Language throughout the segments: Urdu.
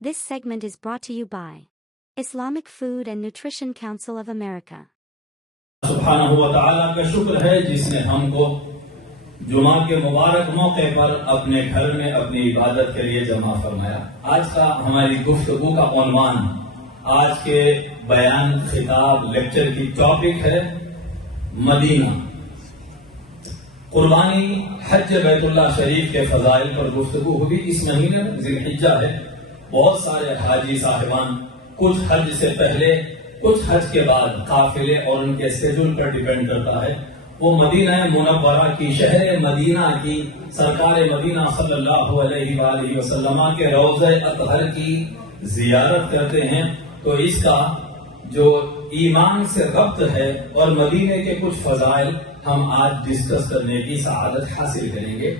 This segment is brought to you by Islamic Food and Nutrition Council of America. سبحانہ و تعالیٰ کا شکر ہے جس نے ہم کو جمعہ کے مبارک موقع پر اپنے گھر میں اپنی عبادت کے لیے جمع فرمایا. آج کا ہماری گفتگو کا عنوان، آج کے بیان خطاب لیکچر کی ٹاپک ہے مدینہ. قربانی حج بیت اللہ شریف کے فضائل پر گفتگو ہوئی. اس مہینے میں ذی الحجہ ہے. بہت سارے حاجی صاحبان کچھ حج سے پہلے کچھ حج کے بعد قافلے اور ان کے اسکیڈول پر ڈیپینڈ کرتا ہے، وہ مدینہ منورہ کی، شہر مدینہ کی، سرکار مدینہ صلی اللہ علیہ وآلہ وسلم کے روضہ اطہر کی زیارت کرتے ہیں. تو اس کا جو ایمان سے ربط ہے اور مدینے کے کچھ فضائل ہم آج ڈسکس کرنے کی سعادت حاصل کریں گے.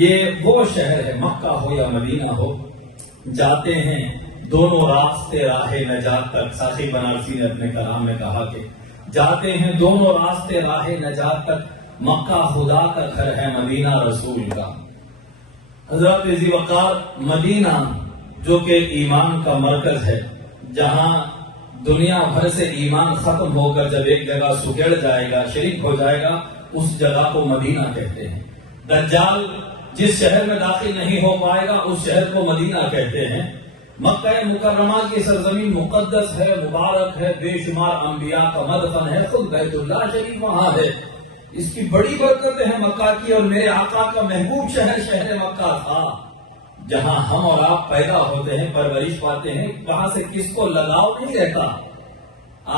یہ وہ شہر ہے، مکہ ہو یا مدینہ ہو، جاتے ہیں دونوں راستے راہ نجات تک. ساقی بنارسی نے اپنے کلام میں کہا کہ جاتے ہیں دونوں راستے راہ نجات تک، مکہ خدا کا گھر ہے، مدینہ رسول کا. حضرت ذی وقار مدینہ جو کہ ایمان کا مرکز ہے، جہاں دنیا بھر سے ایمان ختم ہو کر جب ایک جگہ سکڑ جائے گا، شریک ہو جائے گا، اس جگہ کو مدینہ کہتے ہیں. دجال جس شہر میں داخل نہیں ہو پائے گا اس شہر کو مدینہ کہتے ہیں. مکہ مکرمہ کی سرزمین مقدس ہے، مبارک ہے، بے شمار انبیاء کا مدفن ہے، خود بیت اللہ شریف وہاں ہے. اس کی بڑی برکتیں ہیں مکہ کی. اور میرے آقا کا محبوب شہر شہر مکہ تھا، جہاں ہم اور آپ پیدا ہوتے ہیں، پرورش پاتے ہیں. کہاں سے کس کو لگاؤ نہیں رہتا.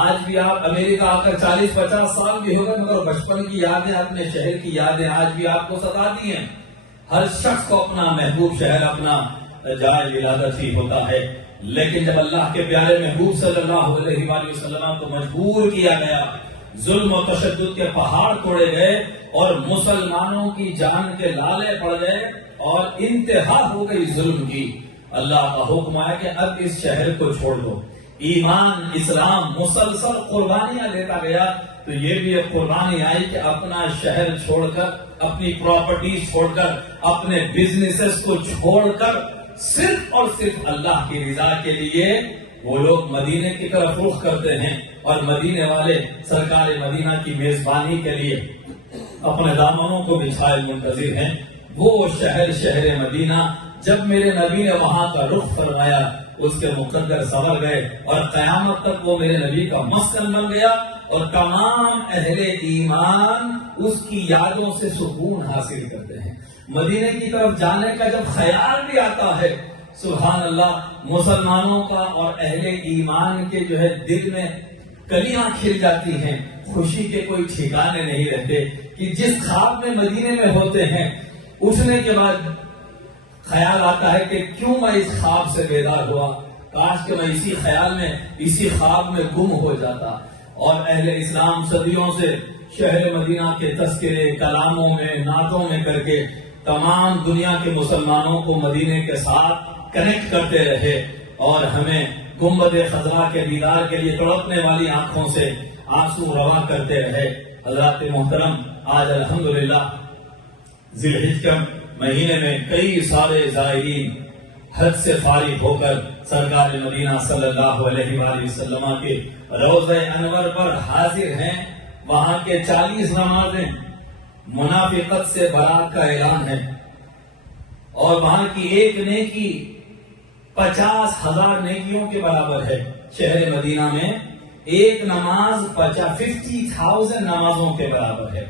آج بھی آپ امریکہ آ کر 40-50 سال بھی ہو گئے، مگر بچپن کی یادیں، اپنے شہر کی یادیں آج بھی آپ کو ستاتی ہیں. ہر شخص کو اپنا محبوب شہر، اپنا جائے ولادت ہی ہوتا ہے. لیکن جب اللہ کے پیارے محبوب صلی اللہ علیہ وآلہ وسلم کو مجبور کیا گیا، ظلم و تشدد کے پہاڑ توڑے گئے اور مسلمانوں کی جان کے لالے پڑ گئے اور انتہا ہو گئی ظلم کی، اللہ کا حکم آیا کہ اب اس شہر کو چھوڑ دو. ایمان، اسلام مسلسل قربانیاں دیتا گیا. تو یہ بھی ایک قربانی آئی کہ اپنا شہر چھوڑ کر، اپنی پراپرٹیز چھوڑ کر، اپنے بزنسز کو چھوڑ کر صرف اور صرف اللہ کی رضا کے لیے وہ لوگ مدینے کی طرف رخ کرتے ہیں. اور مدینے والے سرکار مدینہ کی میزبانی کے لیے اپنے دامنوں کو بچھائے منتظر ہیں. وہ شہر شہر مدینہ، جب میرے نبی نے وہاں کا رخ فرمایا، اس کے مقدر سنور گئے اور قیامت تک وہ میرے نبی کا مسکن بن گیا. اور تمام اہل ایمان اس کی یادوں سے سکون حاصل کرتے ہیں. مدینے کی طرف جانے کا جب خیال بھی آتا ہے، سبحان اللہ، مسلمانوں کا اور اہل ایمان کے جو ہے دل میں کلیاں کھل جاتی ہیں. خوشی کے کوئی ٹھکانے نہیں رہتے کہ جس خواب میں مدینے میں ہوتے ہیں، اٹھنے کے بعد خیال آتا ہے کہ کیوں میں اس خواب سے بیدار ہوا، کاش کہ میں اسی خیال میں، اسی خواب میں گم ہو جاتا. اور اہل اسلام صدیوں سے شہر مدینہ کے تذکرے کلاموں میں، نعتوں میں کر کے تمام دنیا کے مسلمانوں کو مدینے کے ساتھ کنیکٹ کرتے رہے اور ہمیں گنبد خضرا کے دیدار کے لیے تڑپنے والی آنکھوں سے آنسو رواں کرتے رہے. حضرات محترم، آج الحمدللہ ذی الحجہ مہینے میں کئی سارے زائرین حج سے فارغ ہو کر سرکار مدینہ صلی اللہ علیہ وآلہ وسلم کے روضہ انور پر حاضر ہیں. وہاں کے 40 نمازیں منافقت سے برات کا اعلان ہے، اور وہاں کی ایک نیکی 50,000 نیکیوں کے برابر ہے. شہر مدینہ میں ایک نماز 50,000 نمازوں کے برابر ہے.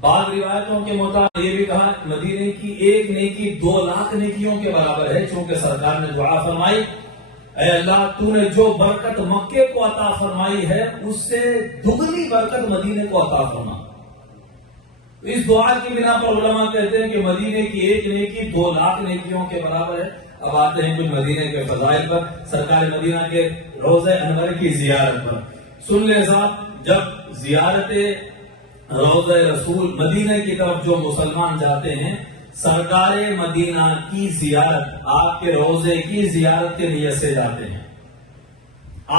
بعض روایتوں کے مطابق یہ بھی کہا مدینے کی ایک نیکی 2 لاکھ نیکیوں کے برابر ہے. چونکہ سرکار نے دعا فرمائی، اے اللہ تو نے جو برکت مکے کو عطا فرمائی ہے اس سے دگنی برکت مدینے کو عطا فرما. اس دعا کی بنا پر علماء کہتے ہیں کہ مدینے کی ایک نیکی 2 لاکھ نیکیوں کے برابر ہے. اب آتے ہیں کچھ مدینے کے فضائل پر، سرکار مدینہ کے روضہ انور کی زیارت پر. سن لیں صاحب، جب زیارت روضہ رسول مدینہ کی طرف جو مسلمان جاتے ہیں، سرکار مدینہ کی زیارت، آپ کے روضے کی زیارت کے نیت سے جاتے ہیں،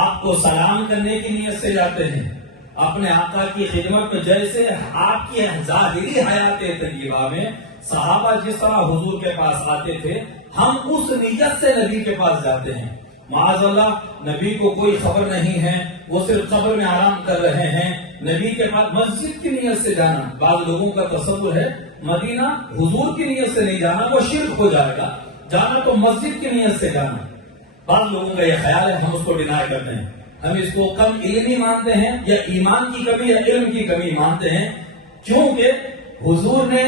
آپ کو سلام کرنے کی نیت سے جاتے ہیں، اپنے آقا کی خدمت میں. جیسے آپ کی ظاہری حیات طیبہ میں صحابہ جس طرح حضور کے پاس آتے تھے ہم اس نیت سے نبی کے پاس جاتے ہیں. معاذ اللہ نبی کو کوئی خبر نہیں ہے, وہ صرف قبر میں آرام کر رہے ہیں, نبی کے پاس مسجد کی نیت سے جانا. بعض لوگوں کا تصور ہے مدینہ حضور کی نیت سے نہیں جانا, وہ شرک ہو جائے گا, جانا تو مسجد کی نیت سے جانا. بعض لوگوں کا یہ خیال ہے, ہم اس کو ڈینائی کرتے ہیں, ہم اس کو کم علمی مانتے ہیں یا ایمان کی کمی یا علم کی کمی مانتے ہیں. کیونکہ حضور نے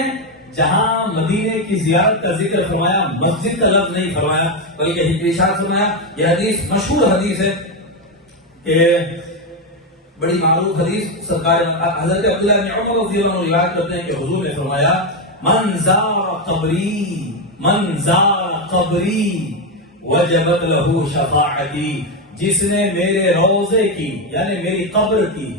جہاں مدینے کی زیارت کا ذکر فرمایا مسجد کا لفظ نہیں فرمایا بلکہ ارشاد فرمایا. یہ حدیث مشہور حدیث ہے کہ بڑی معروف حدیث سرکار حضرت عبداللہ بن عمر رضی اللہ عنہ روایت کرتے ہیں کہ حضور نے فرمایا من زار قبری وجبت له شفاعتی. جس نے میرے روضے کی یعنی میری قبر کی,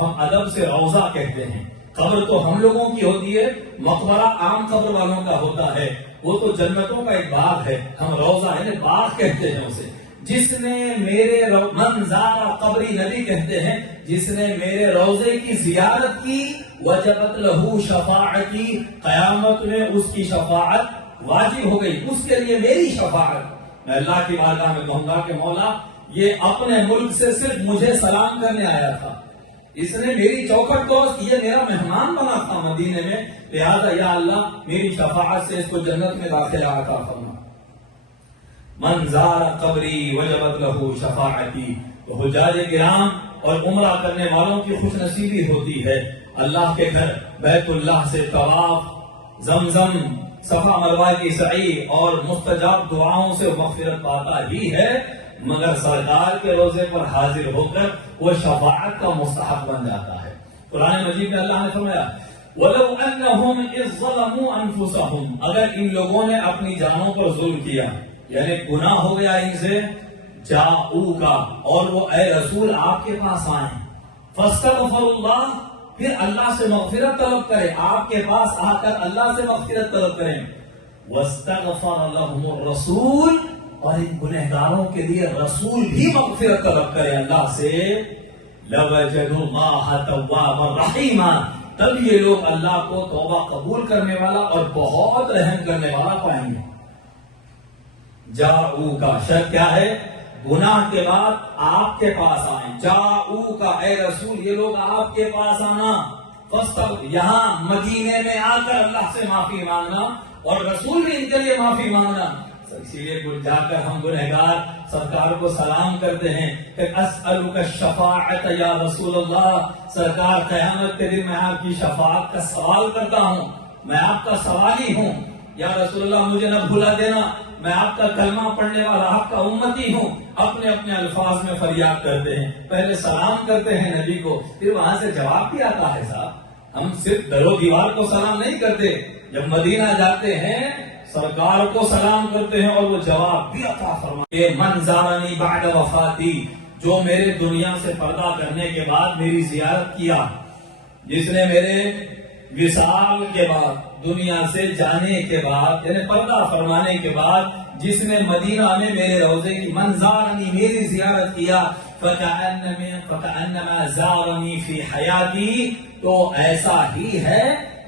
ہم ادب سے روضہ کہتے ہیں, قبر تو ہم لوگوں کی ہوتی ہے, مقبرہ عام قبر والوں کا ہوتا ہے, وہ تو جنتوں کا ایک باغ ہے, ہم روضہ یعنی باغ کہتے ہیں اسے. جس نے میرے منظار قبری نبی کہتے ہیں جس نے میرے روضے کی زیارت کی وجبت لہو شفاعتی, قیامت میں اس کی شفاعت واجب ہو گئی, اس کے لیے میری شفاعت. میں اللہ کی بارگاہ میں کہوں گا کہ مولا یہ اپنے ملک سے صرف مجھے سلام کرنے آیا تھا, اس نے میری چوکھٹ دوست, یہ میرا مہمان بنا تھا مدینے میں, لہذا یا اللہ میری شفاعت سے اس کو جنت میں داخلہ عطا فرما. من زار قبری وجبت لہو شفاعتی. تو حجاج کرام اور عمرہ کرنے والوں کی خوش نصیبی ہوتی ہے اللہ کے گھر بیت اللہ سے طواف, زمزم, صفا مروہ کی سعی اور مستجاب دعاؤں سے مغفرت پاتا ہی ہے, مگر سرکار کے روزے پر حاضر ہو کر وہ شفاعت کا مستحق بن جاتا ہے. قرآن مجید میں اللہ نے فرمایا وَلَوْ أَنَّهُمْ إِذْ ظَلَمُوا أَنفُسَهُمْ, اگر ان لوگوں نے اپنی جانوں پر ظلم کیا یعنی گناہ ہو گیا ان سے, جاؤکا, اور وہ اے رسول آپ کے پاس آئیں, فَاسْتَغْفَرُوا اللَّهَ, پھر اللہ سے مغفرت طلب کریں, آپ کے پاس آ کر اللہ سے مغفرت طلب کریں, وَاسْتَغْفَرَ لَهُمُ الرَّسُولُ, اور ان گنہگاروں کے لیے رسول بھی مغفرت طلب کرے اللہ سے, لَوَجَدُوا اللَّهَ تَوَّابًا رَحِيمًا, تب یہ لوگ اللہ کو توبہ قبول کرنے والا اور بہت رحم کرنے والا پائیں گے. جاؤ کا شرط کیا ہے, گناہ کے بعد آپ کے پاس آئیں. جاؤ کا اے رسول, یہ لوگ آپ کے پاس آنا, یہاں مدینے میں آ کر اللہ سے معافی مانگنا اور رسول بھی ان کے لیے معافی مانگنا. اسی لیے جا کر ہم گنہگار سرکار کو سلام کرتے ہیں کہ اسألک الشفاعت یا رسول اللہ, سرکار قیامت کے دن میں آپ کی شفاعت کا سوال کرتا ہوں, میں آپ کا سوالی ہوں, یا رسول اللہ مجھے نہ بھلا دینا, میں آپ کا کلمہ پڑھنے والا آپ کا امتی ہوں. اپنے اپنے الفاظ میں فریاد کرتے ہیں, پہلے سلام کرتے ہیں نبی کو, پھر وہاں سے جواب بھی آتا ہے. صاحب ہم صرف در و دیوار کو سلام نہیں کرتے, جب مدینہ جاتے ہیں سرکار کو سلام کرتے ہیں اور وہ جواب بھی عطا فرماتے ہیں. من زارنی بعد وفاتی, جو میرے دنیا سے پردہ کرنے کے بعد میری زیارت کیا, جس نے میرے وصال کے بعد دنیا سے جانے کے بعد یعنی پردہ فرمانے کے بعد جس نے مدینہ میں میرے روضے کی من زارنی میری زیارت کیا, فَكَأَنَّمَا زَارَنِي فِي حَيَاتِي, تو ایسا ہی ہے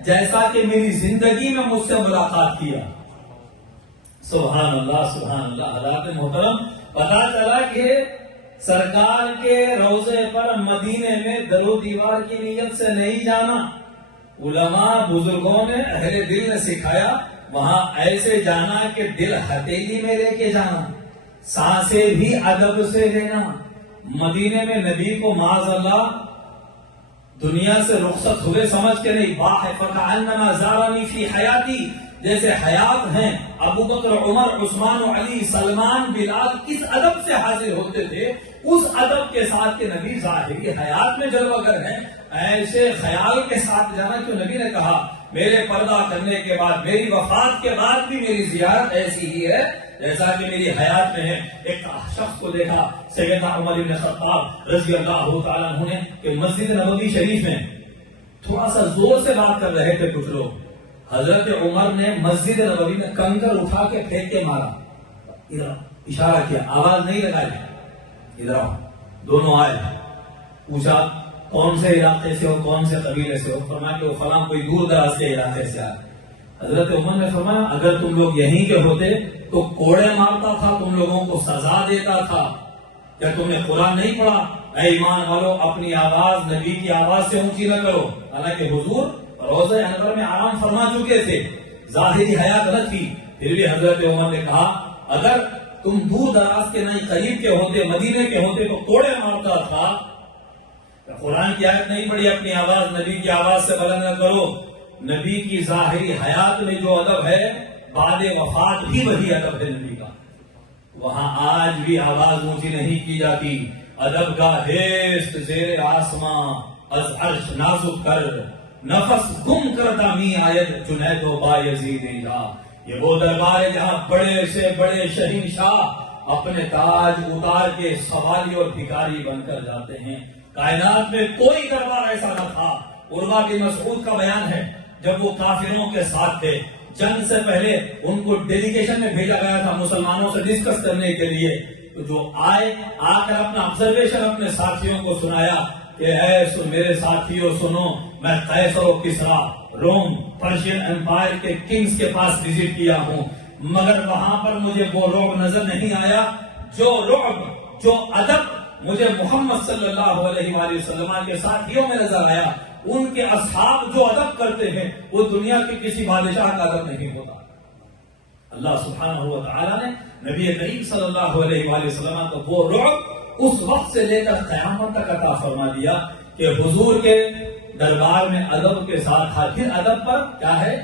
جیسا کہ میری زندگی میں مجھ سے ملاقات کیا. سبحان اللہ سبحان اللہ. حضرات محترم, پتا چلا کہ سرکار کے روضے پر مدینے میں در و دیوار کی نیت سے نہیں جانا, علماء بزرگوں نے اہل دل نے سکھایا وہاں ایسے جانا کہ دل ہتھیلی میں لے کے جانا, سانسیں بھی ادب سے لینا. مدینے میں نبی کو معاذ اللہ دنیا سے رخصت ہوئے سمجھ کے نہیں, فَكَأَنَّمَا زَارَنِي فِي حَيَاتِي, جیسے حیات ہیں ابو بکر, عمر, عثمان و علی, سلمان, بلال کس ادب سے حاضر ہوتے تھے, اس ادب کے ساتھ کہ نبی ظاہری حیات میں جلوہ گر ہیں, ایسے خیال کے ساتھ جانا. کہ نبی نے کہا میرے پردہ کرنے کے بعد میری وفات کے بعد بھی میری زیارت ایسی ہی ہے جیسا کہ میری حیات میں ہے. ایک شخص کو دیکھا سیدنا عمر بن خطاب رضی اللہ تعالیٰ عنہ نے کہ مسجد نبوی شریف میں تھوڑا سا زور سے بات کر رہے تھے کچھ لوگ. حضرت عمر نے مسجد نبوی میں کنکر اٹھا کے پھینک کے مارا, ادھر اشارہ کیا, آواز نہیں لگائی, ادھر آؤ. دونوں آئے, پوچھا کون سے علاقے سے ہو, کون سے قبیلے سے ہو, فرمایا کہ وہ فلاں کوئی دور دراز کے علاقے سے آئے. حضرت عمر نے فرمایا اگر تم لوگ یہیں کے ہوتے تو کوڑے مارتا تھا، تم لوگوں کو سزا دیتا تھا. کیا تم نے قرآن نہیں پڑھا؟ اے ایمان والو اپنی آواز نبی کی آواز سے اونچی نہ کرو. حالانکہ حضور روضہ انور میں آرام فرما چکے تھے، ظاہری حیات نہ تھی، پھر بھی حضرت عمر نے کہا اگر تم دور دراز کے نہیں قریب کے ہوتے، مدینے کے ہوتے تو کوڑے مارتا تھا. قرآن کی آیت نہیں پڑھی اپنی آواز نبی کی آواز سے بلند نہ کرو. نبی کی ظاہری حیات میں جو ادب ہے بعد وفات بھی وہی ادب ہے نبی کا. وہاں آج بھی آواز اونچی نہیں کی جاتی. ادب کا ہیست زیر آسماں از عرش نازک کر، نفس گم کرتا می آیت جنید و بایزید جا. یہ وہ دربار ہے جہاں بڑے سے بڑے شہنشاہ اپنے تاج اتار کے سوالی اور بھکاری بن کر جاتے ہیں. کائنات میں کوئی دربار ایسا نہ تھا. عروہ بن مسعود کا بیان ہے جب وہ کافروں کے ساتھ تھے، جنگ سے پہلے ان کو ڈیلیگیشن میں بھیجا گیا تھا مسلمانوں سے ڈسکس کرنے کے لیے، تو جو آئے آ کر اپنا آبزرویشن اپنے ساتھیوں کو سنایا کہ اے میرے ساتھیوں سنو، میں قیصر و کسریٰ روم پرشین امپائر کے کنگز کے پاس وزٹ کیا ہوں، مگر وہاں پر مجھے وہ رعب نظر نہیں آیا جو رعب، جو ادب مجھے محمد صلی اللہ علیہ وآلہ وسلم کے ساتھیوں میں نظر آیا. ان کے اصحاب جو ادب کرتے ہیں وہ دنیا کے کسی بادشاہ کا ادب نہیں ہوتا. اللہ سبحانہ و تعالیٰ نے نبی کریم صلی اللہ علیہ وآلہ وسلم کو وہ رعب اس وقت سے لے کر قیامت تک عطا فرما دیا کہ حضور کے دربار میں ادب کے ساتھ تھا. پھر ادب پر کیا ہے؟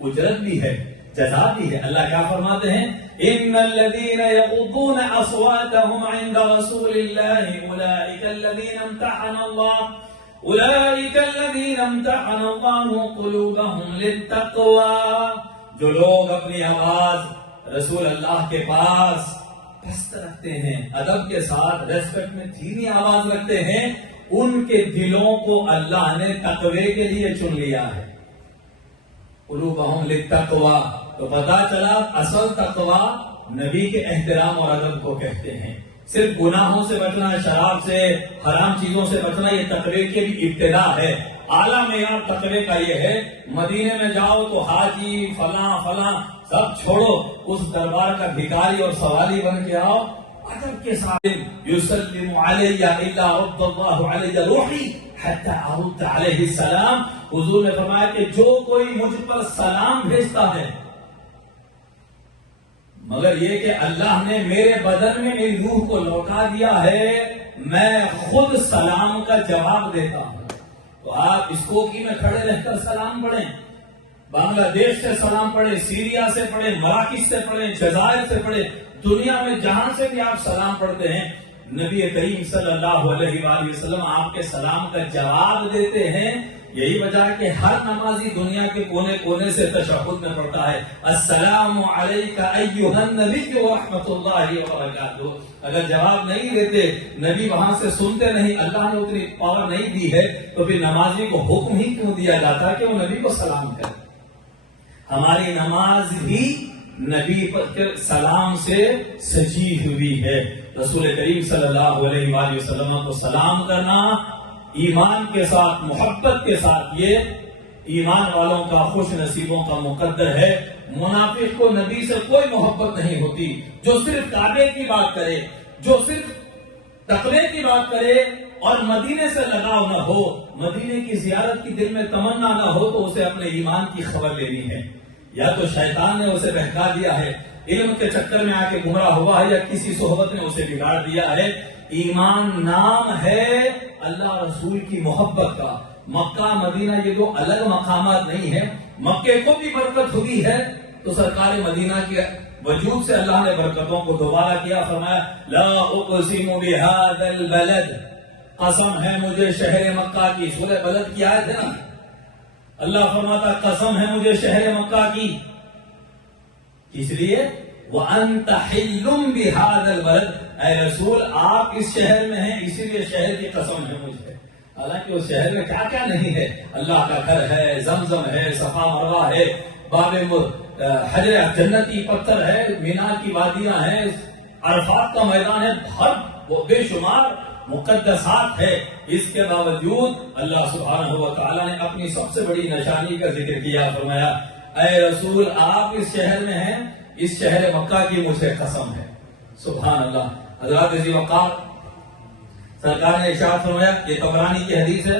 اجرت بھی ہے، جزا بھی ہے. اللہ کیا فرماتے ہیں؟ ان الذين يغضون اصواتهم عند رسول الله اولئك الذين امتحن الله قلوبهم للتقوى. جو لوگ اپنی آواز رسول اللہ کے پاس پست رکھتے ہیں، ادب کے ساتھ ریسپیکٹ میں دھیمی آواز رکھتے ہیں، ان کے دلوں کو اللہ نے تقوی کے لیے چن لیا ہے. قلوبهم للتقوى. تو پتا چلا اصل تقوی نبی کے احترام اور ادب کو کہتے ہیں. صرف گناہوں سے بچنا، شراب سے، حرام چیزوں سے بچنا یہ تقوی کی بھی ابتدا ہے. اعلیٰ معیار تقوی کا یہ ہے مدینے میں جاؤ تو حاجی فلاں فلاں سب چھوڑو، اس دربار کا بھکاری اور سوالی بن کے آؤ ادب کے ساتھ. یسلم علی الا رد اللہ علی روحی حتی ارد علیہ السلام. حضور نے فرمایا کہ جو کوئی مجھ پر سلام بھیجتا ہے مگر یہ کہ اللہ نے میرے بدن میں میری روح کو لوٹا دیا ہے، میں خود سلام کا جواب دیتا ہوں. تو آپ اسکوکی میں کھڑے رہ کر سلام پڑھیں، بنگلہ دیش سے سلام پڑھیں، سیریا سے پڑھیں، مراکش سے پڑھیں، جزائر سے پڑھیں، دنیا میں جہاں سے بھی آپ سلام پڑھتے ہیں نبی کریم صلی اللہ علیہ وآلہ وسلم آپ کے سلام کا جواب دیتے ہیں. یہی وجہ ہے کہ ہر نمازی دنیا کے کونے کونے سے تشہد میں پڑھتا ہے السلام علیک ایھا النبی ورحمۃ اللہ وبرکاتہ. اگر جواب نہیں دیتے، نبی وہاں سے سنتے نہیں، اللہ نے اتنی پاور نہیں دی ہے، تو پھر نمازی کو حکم ہی کیوں دیا جاتا کہ وہ نبی کو سلام کرے. ہماری نماز بھی نبی پر سلام سے سجی ہوئی ہے. رسول کریم صلی اللہ علیہ وآلہ وسلم کو سلام کرنا ایمان کے ساتھ، محبت کے ساتھ، یہ ایمان والوں کا، خوش نصیبوں کا مقدر ہے. منافق کو نبی سے کوئی محبت نہیں ہوتی. جو صرف کعبے کی بات کرے، جو صرف تقوی کی بات کرے اور مدینے سے لگاؤ نہ ہو، مدینے کی زیارت کی دل میں تمنا نہ ہو، تو اسے اپنے ایمان کی خبر لینی ہے. یا تو شیطان نے اسے بہکا دیا ہے، علم کے چکر میں آ کے گمراہ ہوا ہے، یا کسی صحبت نے اسے بگاڑ دیا ہے. ایمان نام ہے اللہ رسول کی محبت کا. مکہ مدینہ یہ دو الگ مقامات نہیں ہیں. مکے کو بھی برکت ہوئی ہے تو سرکار مدینہ کے وجود سے اللہ نے برکتوں کو دوبارہ کیا. فرمایا لا اقسم بهذا البلد، قسم ہے مجھے شہر مکہ کی. سورہ بلد کی آیت ہے نا، اللہ فرماتا قسم ہے مجھے شہر مکہ کی. اس لیے وَأَنْتَ حِلٌّ بِهَذَا الْبَلَدِ، اے رسول آپ اس شہر میں ہیں، اسی لیے شہر کی قسم ہے مجھے. حالانکہ اس شہر میں کیا کیا نہیں ہے، اللہ کا گھر ہے، زمزم ہے، صفا مروہ ہے، باب حجر جنتی پتھر ہے، مینا کی وادیاں ہیں، عرفات کا میدان ہے، وہ بے شمار مقدسات ہے. اس کے باوجود اللہ سبحانہ و تعالیٰ نے اپنی سب سے بڑی نشانی کا ذکر کیا. فرمایا اے رسول آپ اس شہر میں ہیں، اس شہر مکہ کی مجھے قسم ہے۔ سبحان اللہ۔ حضرات ذی وقار سرکار نے ارشاد فرمایا، یہ طبرانی کی حدیث ہے،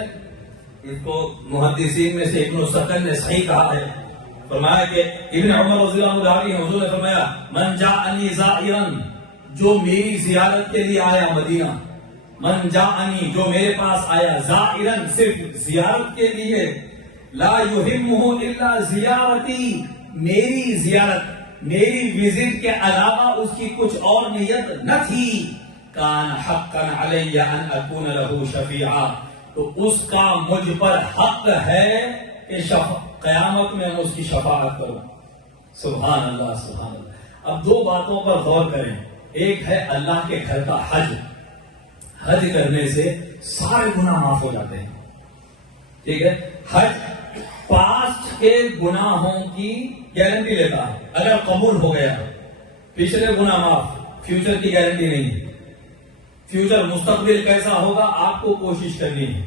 اس کو محدثین میں سے ابن السکن نے صحیح کہا ہے، فرمایا کہ ابن عمر رضی اللہ عنہ حضور نے فرمایا، من جاءنی زائرا، جو میری زیارت کے لیے آیا مدینہ، من جاءنی، جو میرے پاس آیا، زائرا، صرف زیارت کے لیے، لا یہمہ الا زیارتی، میری زیارت، میری وزٹ کے علاوہ اس کی کچھ اور نیت نہ تھی، کان حقا علی ان اکون لہ شفیعا، تو اس کا مجھ پر حق ہے کہ قیامت میں اس کی شفاعت کروں۔ سبحان اللہ سبحان اللہ۔ اب دو باتوں پر غور کریں، ایک ہے اللہ کے گھر کا حج، حج کرنے سے سارے گناہ معاف ہو جاتے ہیں، ٹھیک ہے۔ حج پاسٹ کے گناہوں کی گارنٹی لیتا ہے، اگر قبول ہو گیا پچھلے گناہ معاف، فیوچر کی گارنٹی نہیں، فیوچر مستقبل کیسا ہوگا آپ کو کوشش کرنی ہے۔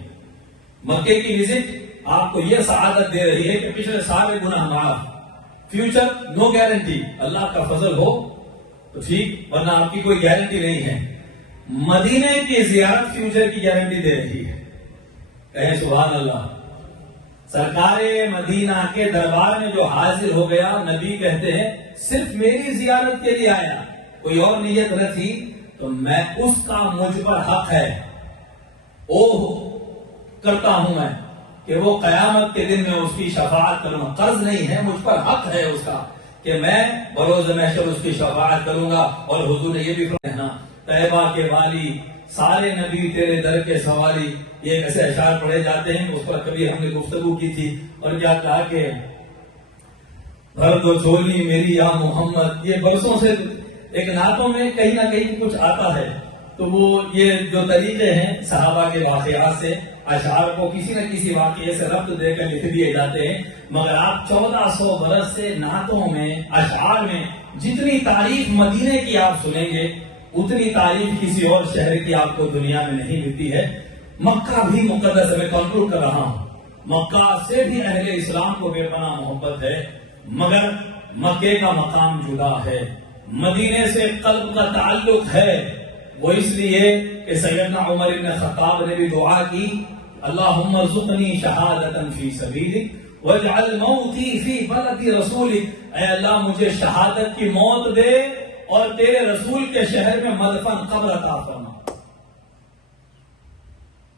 مکے کی وزٹ آپ کو یہ سعادت دے رہی ہے کہ پچھلے سارے گناہ معاف، فیوچر نو گارنٹی، اللہ کا فضل ہو تو ٹھیک، ورنہ آپ کی کوئی گارنٹی نہیں ہے۔ مدینے کی زیارت فیوچر کی گارنٹی دے رہی ہے، کہیں سبحان اللہ۔ سرکار مدینہ کے دربار میں جو حاضر ہو گیا، نبی کہتے ہیں صرف میری زیارت کے لیے آیا، کوئی اور نیت نہ تھی، تو میں اس کا مجھ پر حق ہے، کرتا ہوں میں کہ وہ قیامت کے دن میں اس کی شفاعت کروں گا، قرض نہیں ہے، مجھ پر حق ہے اس کا کہ میں بروز محشر اس کی شفاعت کروں گا۔ اور حضور نے یہ بھی فرمایا، طیبہ کے والی، سارے نبی تیرے در کے سوالی، یہ ایسے اشعار پڑھے جاتے ہیں، اس پر کبھی ہم نے گفتگو کی تھی، اور کیا کہا کہ بھر دو چولی میری یا محمد، یہ برسوں سے ایک نعتوں میں کہیں نہ کہیں کچھ آتا ہے، تو وہ یہ جو طریقے ہیں صحابہ کے واقعات سے اشعار کو کسی نہ کسی واقعے سے ربط دے کر لکھ دیے جاتے ہیں، مگر آپ 1400 برس سے نعتوں میں، اشعار میں جتنی تعریف مدینے کی آپ سنیں گے، اتنی تعریف کسی اور شہر کی آپ کو دنیا میں نہیں ملتی ہے۔ مکہ بھی مقدس ہے، میں کنکلوڈ کر رہا ہوں، مکہ سے بھی اہل اسلام کو بے پناہ محبت ہے، مگر مکے کا مقام جدا ہے، مدینے سے قلب کا تعلق ہے، وہ اس لیے کہ سیدنا عمر بن خطاب نے بھی دعا کی، اللہم ارزقنی شہادتا فی سبیلک واجعل موتی فی بلد رسولک، اے اللہ مجھے شہادت کی موت دے اور تیرے رسول کے شہر میں مدفن قبر عطا فرما۔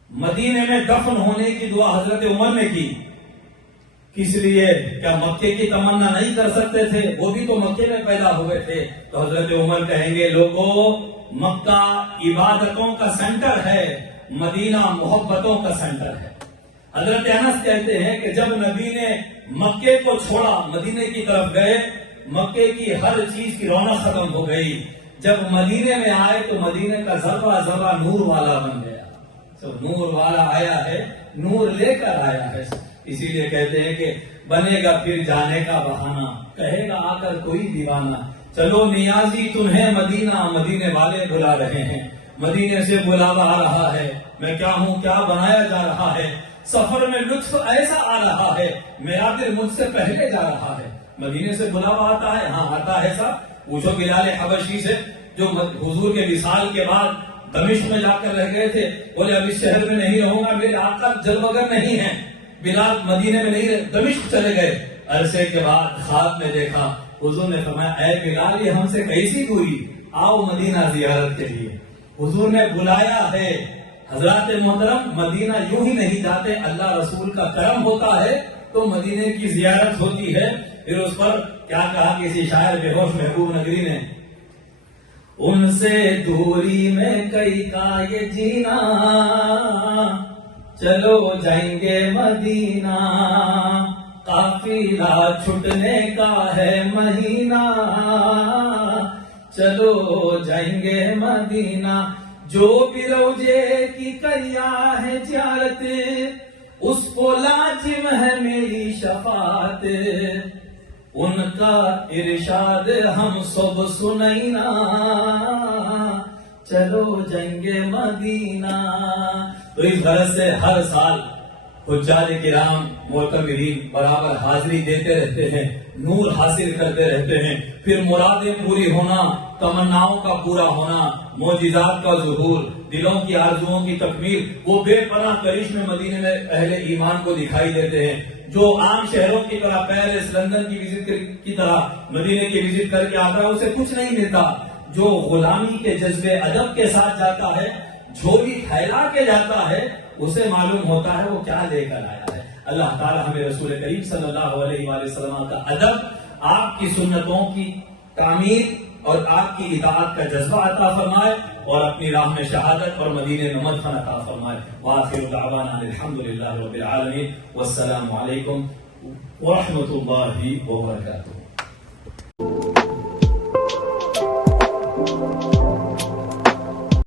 مدینے میں دفن ہونے کی دعا حضرت عمر نے کی، کس لیے؟ کیا مکے کی تمنا نہیں کر سکتے تھے؟ وہ بھی تو مکے میں پیدا ہوئے تھے۔ تو حضرت عمر کہیں گے، لوگوں مکہ عبادتوں کا سینٹر ہے، مدینہ محبتوں کا سینٹر ہے۔ حضرت انس کہتے ہیں کہ جب نبی نے مکے کو چھوڑا، مدینے کی طرف گئے، مکے کی ہر چیز کی رونق ختم ہو گئی، جب مدینے میں آئے تو مدینے کا ذرہ ذرہ نور والا بن گیا۔ تو نور والا آیا ہے، نور لے کر آیا ہے، اسی لیے کہتے ہیں کہ بنے گا پھر جانے کا بہانہ، کہے گا آ کر کوئی دیوانہ، چلو نیازی تمہیں مدینہ، مدینے والے بلا رہے ہیں، مدینے سے بلاوا آ رہا ہے، میں کیا ہوں کیا بنایا جا رہا ہے، سفر میں لطف ایسا آ رہا ہے، میرا دل مجھ سے پہلے جا رہا ہے۔ مدینے سے بلاوا آتا ہے، ہاں آتا ہے سب۔ پوچھو بلال حبشی سے جو حضور کے وصال کے بعد دمشق میں جا کر رہ گئے تھے، بولے اب اس شہر میں نہیں رہوں گا، میرے آقا جلوگر نہیں ہیں، بلال مدینے میں نہیں رہے، دمشق چلے گئے۔ عرصے کے بعد خواب میں دیکھا، حضور نے فرمایا اے بلال یہ ہم سے کیسی دوری، آؤ مدینہ زیارت کے لیے، حضور نے بلایا ہے۔ حضرات محترم، مدینہ یوں ہی نہیں جاتے، اللہ رسول کا کرم ہوتا ہے تو مدینے کی زیارت ہوتی ہے۔ پھر اس پر کیا کہا کسی شاعر بے ہوش محبوب نگری نے، ان سے دوری میں کئی کا یہ جینا، چلو جائیں گے مدینہ، قافلہ چھٹنے کا ہے مہینہ، چلو جائیں گے مدینہ، جو بھی روجے کی کریا ہے زیارت، اس کو لازم ہے میری شفاعت، ان کا ارشاد ہم سب سنینا، چلو جائیں گے مدینہ۔ تو اس غرض سے ہر سال حجاج کرام معتمرین برابر حاضری دیتے رہتے ہیں، نور حاصل کرتے رہتے ہیں، پھر مرادیں پوری ہونا، تمناؤں کا پورا ہونا، معجزات کا ظہور، دلوں کی آرزوؤں کی تکمیل، وہ بے پناہ کرشمے مدینے میں اہل ایمان کو دکھائی دیتے ہیں۔ جو عام شہروں کی طرح پیرس لندن کی وزٹ کی طرح مدینے کی وزٹ کر کے آتا ہے اسے کچھ نہیں ملتا۔ جو غلامی کے جذبے ادب کے ساتھ جاتا ہے، جھولی پھیلا کے جاتا ہے، اسے معلوم ہوتا ہے وہ کیا لے کر آیا ہے۔ اللہ تعالیٰ ہمیں رسول کریم صلی اللہ علیہ وآلہ وسلم کا ادب، آپ کی سنتوں کی تعمیر اور آپ کی اطاعت کا جذبہ عطا فرمائے، اور اپنی راہ میں شہادت اور مدینے میں مدفن عطا فرمائے۔ وآخر دعوانا الحمدللہ رب العالمین، والسلام علیکم ورحمۃ اللہ وبرکاتہ۔